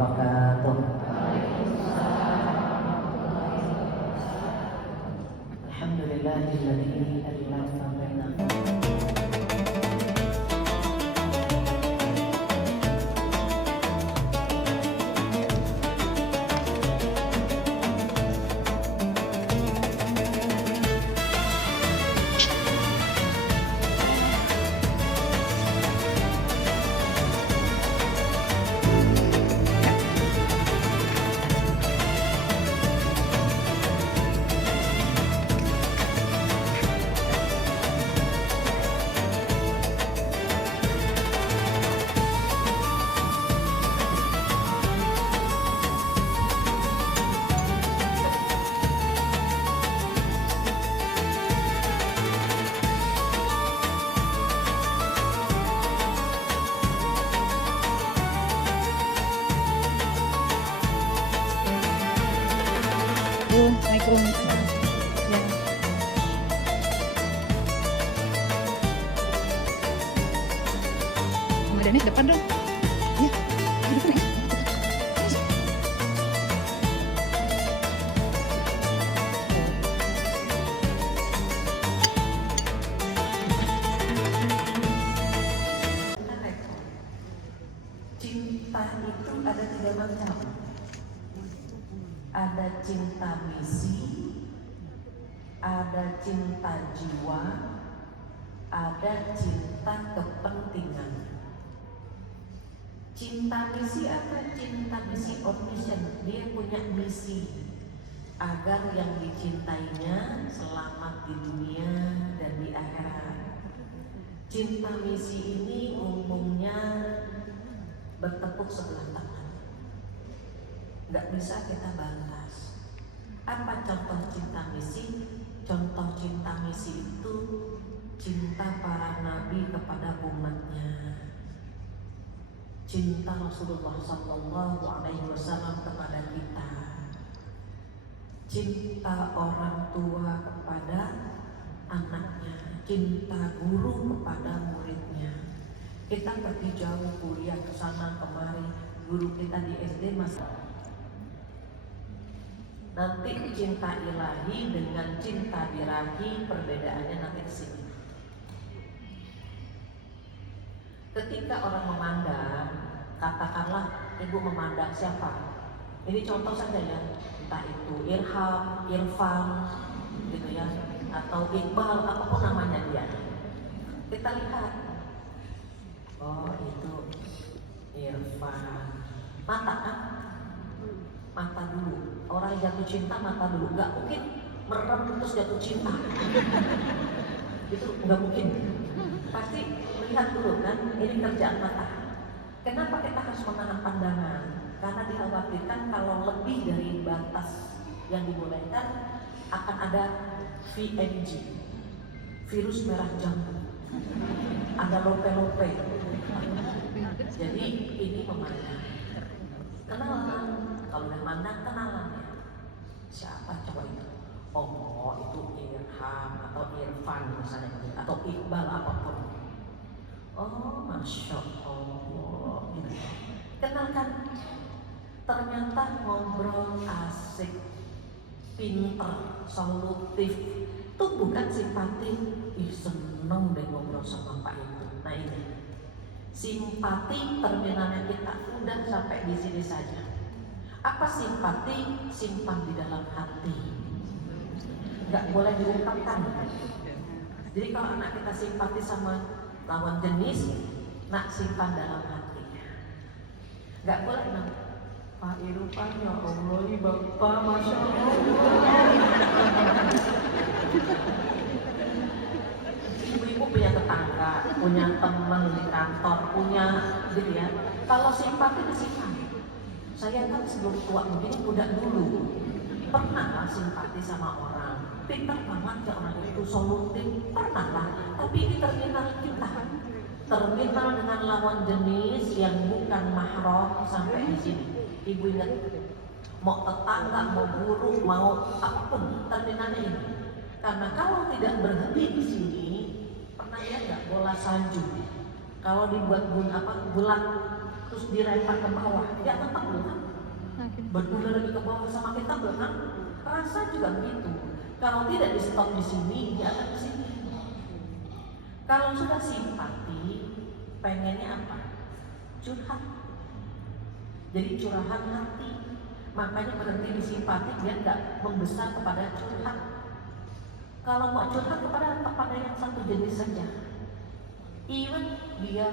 wabarakatuh. Alhamdulillahilladzi allafa baina micromix na. Yan. Madanis depan dong. Ya. Depan ya. cinta itu ada 3 macam. Ada cinta misi, ada cinta jiwa, ada cinta kepentingan. Cinta misi apa? Cinta misi of mission. Dia punya misi agar yang dicintainya selamat di dunia dan di akhirat. Cinta misi ini umumnya bertepuk sebelah tangan, nggak bisa kita batas. Apa contoh cinta misi? Contoh cinta misi itu cinta para nabi kepada umatnya, cinta Rasulullah SAW kepada kita, cinta orang tua kepada anaknya, cinta guru kepada muridnya. Kita pergi jauh kuliah ke sana kemari, guru kita di SD masa. Nanti cinta ilahi dengan cinta birahi perbedaannya nanti di sini. Ketika orang memandang, katakanlah ibu memandang siapa? Ini contoh saja ya, entah itu Ilham, Irfan, gitu ya, atau Iqbal, apapun namanya dia. Kita lihat, oh itu Irfan, mata kan? Mata dulu. Orang yang jatuh cinta mata dulu. Gak mungkin merem terus jatuh cinta. Itu gak mungkin. Pasti melihat dulu kan, ini kerjaan mata. Kenapa kita harus menahan pandangan? Karena dikhawatirkan kalau lebih dari batas yang dibolehkan akan ada VNG, virus merah jambu. Ada lope-lope. Jadi ini memandang. Kenalan. Kalau udah mandang kenalan ya. Siapa coba itu? Oh itu Irham atau Irfan misalnya, atau Iqbal apapun. Oh masya Allah. Gitu. Kenalkan. Ternyata ngobrol asik, pinter, solutif. Itu bukan simpati. Ih seneng deh ngobrol sama Pak itu. Nah ini simpati terminalnya kita udah sampai di sini saja. Apa simpati? Simpan di dalam hati, nggak boleh diungkapkan. Jadi kalau anak kita simpati sama lawan jenis, nak simpan dalam hati, nggak boleh nak Pak Irfan ya Allah, ini Bapak Masya Allah. Ibu-ibu punya tetangga, punya teman di kantor, punya gitu ya. Kalau simpati disimpan. Saya kan sebelum tua begini udah dulu pernah lah simpati sama orang, pintar banget ya orang itu, solutif, pernah lah. Tapi ini terminal kita, terminal dengan lawan jenis yang bukan mahram sampai di sini. Ibu ingat, mau tetangga, mau guru, mau apapun terminalnya ini. Karena kalau tidak berhenti di sini, pernah lihat nggak bola salju? Kalau dibuat bulat terus dirempar ke bawah, dia tetap belum kan? Makin. Berulang lagi ke bawah sama kita belum kan? Rasa juga begitu. Kalau tidak di stop di sini, dia akan ke sini. Kalau sudah simpati, pengennya apa? Curhat. Jadi curahan hati. Makanya berhenti di simpati, dia nggak membesar kepada curhat. Kalau mau curhat kepada yang satu jenis saja. Even dia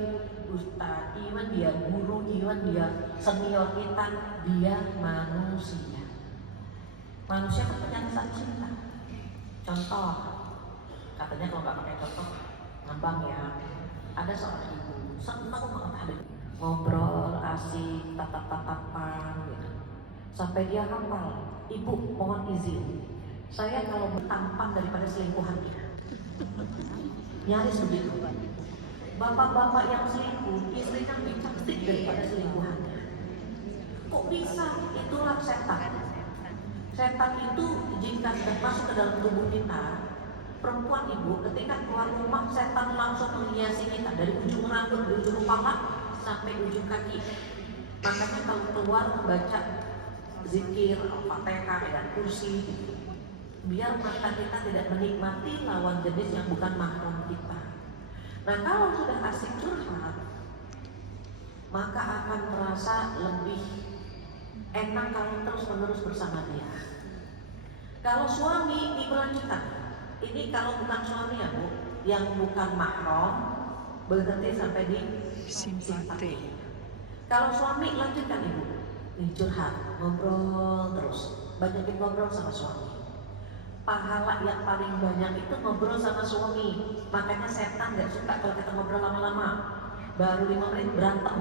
ustaz, even dia guru, even dia senior kita, dia manusia. Manusia kan punya rasa cinta. Contoh, katanya kalau nggak pakai contoh, ngambang ya. Ada seorang ibu, senang banget ada ngobrol, asik, tatap-tatapan, gitu. Sampai dia hafal, ibu mohon izin, saya kalau bertampang daripada selingkuhan dia. Nyaris begitu. Bapak-bapak yang selingkuh, istrinya lebih cantik daripada selingkuhannya. Kok bisa? Itulah setan. Setan itu jika sudah masuk ke dalam tubuh kita, perempuan ibu ketika keluar rumah, setan langsung menghiasi kita dari ujung rambut, dari ujung kepala sampai ujung kaki. Makanya kalau keluar baca zikir, Fatihah dan kursi, biar mata kita tidak menikmati lawan jenis yang bukan mahram kita. Nah kalau sudah asik curhat, maka akan terasa lebih enak kalau terus-menerus bersama dia. Kalau suami dilanjutkan, ini kalau bukan suami ya Bu, yang bukan mahram, berhenti sampai di simpati. Kalau suami lanjutkan Ibu, ini curhat, ngobrol terus, banyakin ngobrol sama suami. Pahala yang paling banyak itu ngobrol sama suami. Makanya setan gak suka kalau kita ngobrol lama-lama. Baru 5 menit berantem.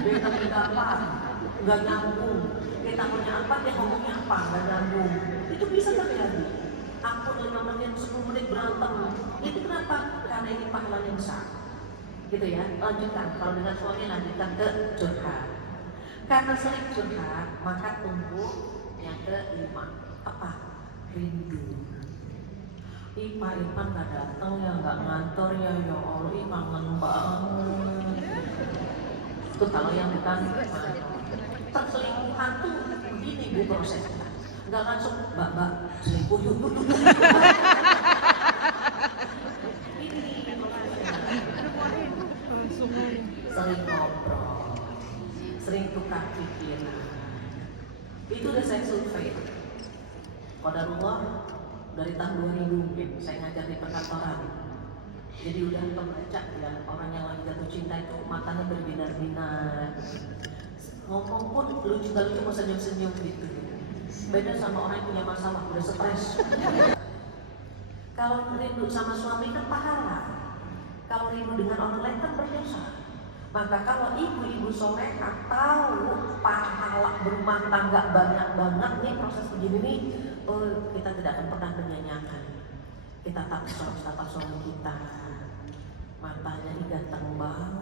Beda apa? Gak nyambung. Kita punya apa, dia ngomongnya apa? Gak nyambung. Itu bisa terjadi. Aku 5 menit, 10 menit berantem. Itu kenapa? Karena ini pahalanya besar. Gitu ya. Lanjutkan. Kalau dengan suami lanjutkan ke curhat. Karena sering curhat, maka tumbuh yang kelima. Apa? Rindu. Pak Irfan gak datang ya, gak ngantor ya, ya Allah, kangen banget. Itu kalau yang bukan perselingkuhan tuh begini Bu prosesnya. Gak langsung, mbak selingkuh yuk. Sering ngobrol, sering tukar pikiran. Itu udah saya survei. Qadarullah dari tahun 2000 mungkin saya ngajar di perkantoran. Jadi udah pembaca ya, orang yang lagi jatuh cinta itu matanya berbinar-binar. Ngomong pun lucu-lucu mau senyum-senyum gitu. Beda sama orang yang punya masalah, udah stres. Kalau rindu sama suami kan pahala. Kalau rindu dengan orang lain kan berdosa. Maka kalau ibu-ibu solehah tahu pahala berumah tangga banyak banget nih proses begini nih, kita tidak akan pernah menyanyiakan. Kita tatap suami kita, matanya ini ganteng banget.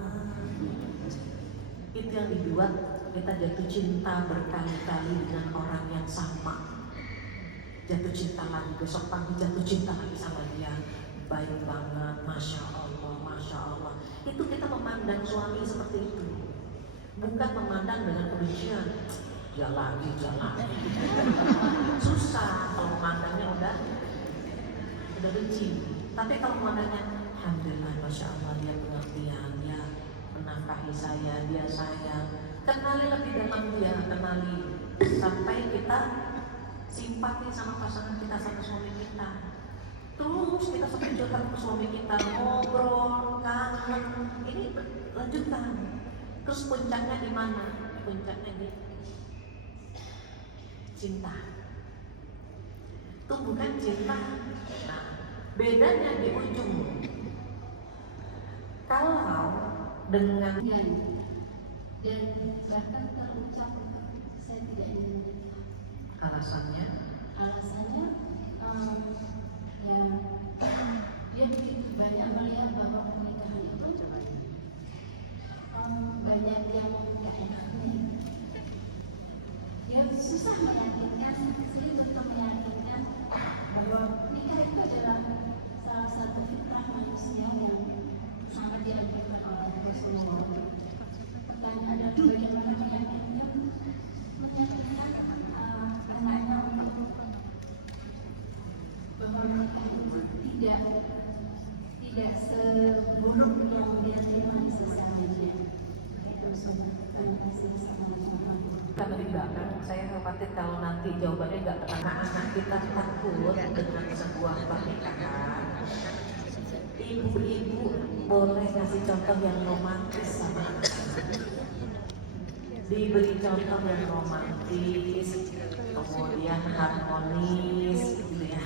Itu yang dibuat kita jatuh cinta berkali-kali dengan orang yang sama. Jatuh cinta lagi, besok pagi jatuh cinta lagi sama dia. Baik banget, Masya Allah, Masya Allah. Itu kita memandang suami seperti itu, bukan memandang dengan kebencian. Dia lagi. Susah kalau memandangnya udah benci. Tapi kalau memandangnya, alhamdulillah, Masya Allah, dia pengertian, dia menafkahi saya, dia sayang. Kenali lebih dalam dia, kenali sampai kita simpati sama pasangan kita, sama suami kita. Terus kita sampai curhat ke suami kita, ngobrol, kangen. Ini lanjutkan. Terus puncaknya di mana? Puncaknya di cinta. Itu bukan cinta. Nah, bedanya di ujung. Kalau dengan dan bahkan terucap saya tidak ingin menikah. alasannya Ya dia begitu banyak melihat bahwa pernikahan itu banyak yang nggak enak nih. Dia susah meyakinkan, sulit untuk meyakinkan bahwa nikah itu adalah salah satu fitrah manusia yang sangat dianjurkan oleh Rasulullah. Terima kasih. Assalamualaikum. Kalau tidak kan, saya khawatir kalau nanti jawabannya nggak pernah, anak kita takut dengan sebuah pernikahan. Ibu-ibu boleh kasih contoh yang romantis sama anak. Diberi contoh yang romantis, kemudian harmonis, gitu ya.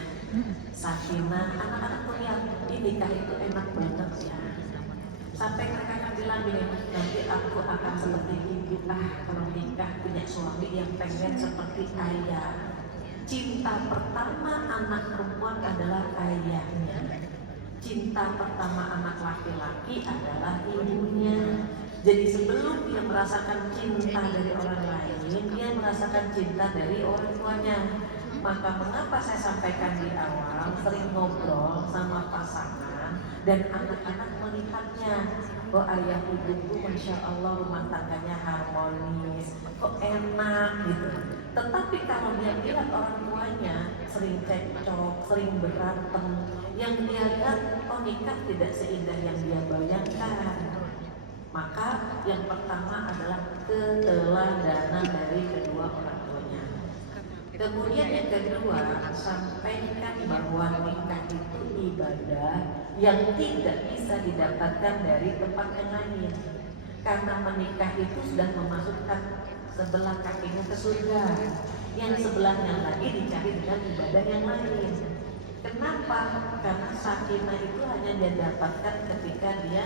Sakinah, anak-anak melihat ini nikah itu enak banget ya. Sampai mereka akan bilang gini, nanti aku akan seperti ibu kalau nikah punya suami yang pengen seperti ayah. Cinta pertama anak perempuan adalah ayahnya. Cinta pertama anak laki-laki adalah ibunya. Jadi sebelum dia merasakan cinta dari orang lain, dia merasakan cinta dari orang tuanya. Maka mengapa saya sampaikan di awal, sering ngobrol sama pasangan dan anak-anak melihatnya, oh ayah ibuku Masya Allah rumah tangganya harmonis, kok enak gitu. Tetapi kalau dia lihat orang tuanya sering cekcok, sering berantem, yang dia lihat, oh nikah tidak seindah yang dia bayangkan. Maka yang pertama adalah keteladanan dari kedua orang tuanya. Kemudian yang kedua, sampaikan bahwa nikah itu ibadah yang tidak bisa didapatkan dari tempat yang lain. Karena menikah itu sudah memasukkan sebelah kakinya ke surga, yang sebelahnya lagi dicari dengan ibadah yang lain. Kenapa? Karena sakinah itu hanya dia dapatkan ketika dia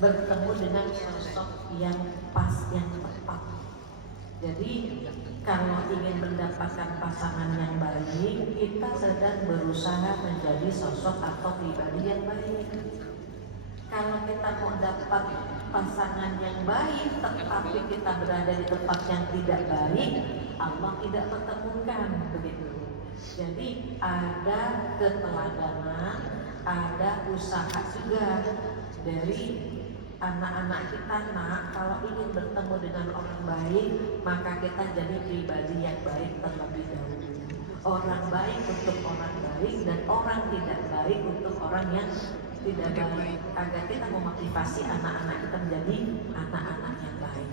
bertemu dengan sosok yang pas, yang tepat. Jadi kalau ingin mendapatkan pasangan yang baik, kita sedang berusaha menjadi sosok atau pribadi yang baik. Kalau kita mau dapat pasangan yang baik, tetapi kita berada di tempat yang tidak baik, Allah tidak pertemukan, begitu. Jadi ada keteladanan, ada usaha juga dari anak-anak kita. Nah, kalau ingin bertemu dengan orang baik, maka kita jadi pribadi yang baik terlebih dahulu. Orang baik untuk orang baik dan orang tidak baik untuk orang yang tidak baik, agar kita memotivasi anak-anak kita menjadi anak-anak yang baik.